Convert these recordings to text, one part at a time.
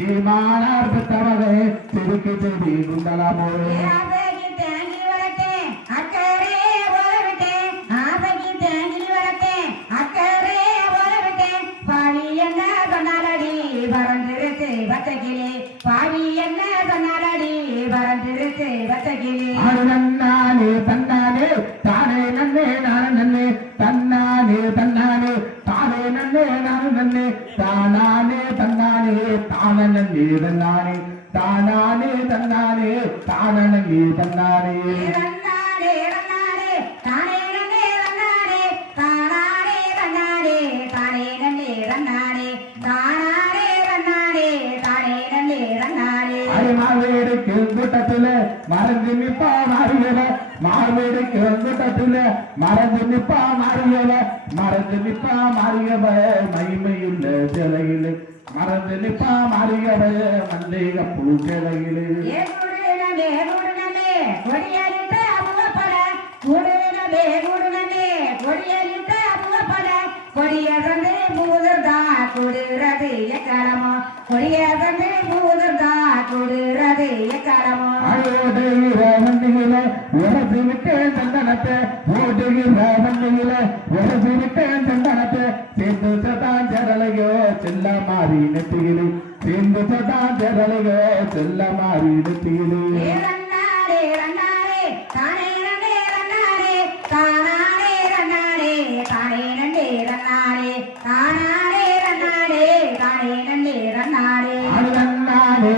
சீமானார் பெற்றவரே செதுக்கி செடி குண்டலமோ பாவி என்ன தன்னாலடி வரந்திருத்து வத்தகிலே நன்னானே தன்னானே தானே நன்னே நான் நன்னே தன்னானே தன்னானே தானே நன்னே நான் நன்னே தானானே தன்னானே தான நன்னே தன்னானே தானானே தன்னானே தான நன்னே தன்னானே ரன்னானே ரன்னானே தானே நன்னே ரன்னானே தானானே ரன்னானே தானே நன்னே ரன்னானே தானானே ரன்னானே தானே நன்னே ரன்னானே மாவேடுக்கு கூட்டத்துல மறந்து நிப்பா மாறியவ மாவேடுக்கு கூட்டத்துல மறந்து நிப்பா மாறியவ மறந்து நிப்பா மாறியவ மகிமையுள்ள சிலையிலே மறந்து நிப்பா மாறியவ மல்லிகை பூ சிலையிலே கொடியதே மூதர்தா கொடுறது எக்காலமோ கொடியதே மூதர்தா கொடுறது எக்காலமோ ஓடுகிற வண்டியில உரசி விட்டேன் சந்தனத்தை ஓடுகிற வண்டியில உரசி விட்டேன் சந்தனத்தை சேர்ந்து சதான் ஜரலையோ செல்ல மாறி நெத்தியிலே சேர்ந்து சதான் ஜரலையோ செல்ல மாறி நெத்தியிலே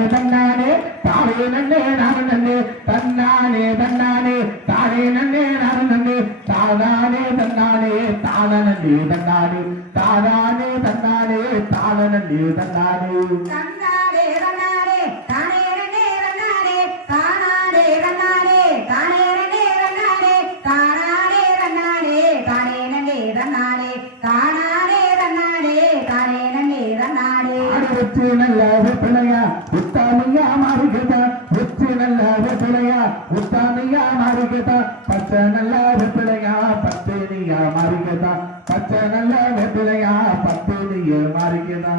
தன்னானே தானே நன்னே நான் நன்னே தன்னானே தன்னானே தானே நன்னே நான் நன்னே தானானே தன்னானே தான நன்னே தன்னானே தானானே தன்னானே தான நன்னே தன்னானே தன்னானே தன்னானே தானே நன்னே தன்னானே தானானே தன்னானே தானே நன்னே தன்னானே தானானே தன்னானே தானே நன்னே தன்னானே தானானே தன்னானே தானே நன்னே தன்னானே வெற்றி நல்ல பிள்ளையா உத்தாமியா மாறுகிட்ட வெற்றி நல்ல பிள்ளையா உத்தாமியா மாறுகிட்ட பச்சை நல்ல பிள்ளையா பத்தினியா மாறுகிட்ட பச்சை நல்ல பிள்ளையா பத்தினிய மாறுகிட்டா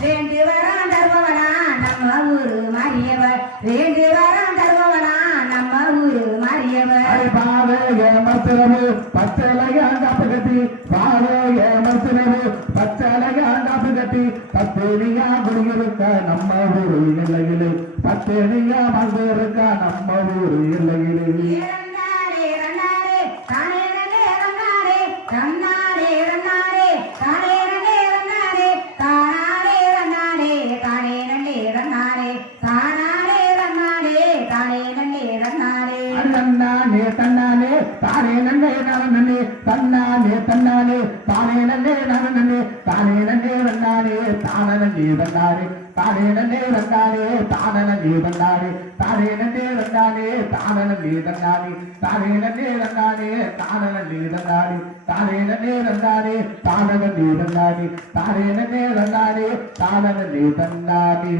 ரெண்டு வாரம் தருவனா நம்ம ஊரு மாறியவர் ரெண்டு வாரம் தருவனா நம்ம ஊரு மாறியவர் மரத்தினவு பச்சைலகாண்டாப்பு கட்டி பாலைய மரத்தினவு பச்சைலகாண்டாப்பு கட்டி பத்தேனியா குடியிருக்க நம்ம ஊரு எல்லையிலே பத்தேனியா மந்திருக்க நம்ம ஊரு எல்லையிலே தன்னானே தன்னானே தானே நன்னே நான் நன்னே தன்னானே தன்னானே தானே நன்னே நான் நன்னே தானே நன்னே நன்னானே தான நன்னே தன்னானே தானே நன்னே நன்னானே தான நன்னே தன்னானே தானே நன்னே நன்னானே தான நன்னே தன்னானே தானே நன்னே நன்னானே தான நன்னே தன்னானே தானே நன்னே நன்னானே தான நன்னே தன்னானே தானே நன்னே நன்னானே தான நன்னே தன்னானே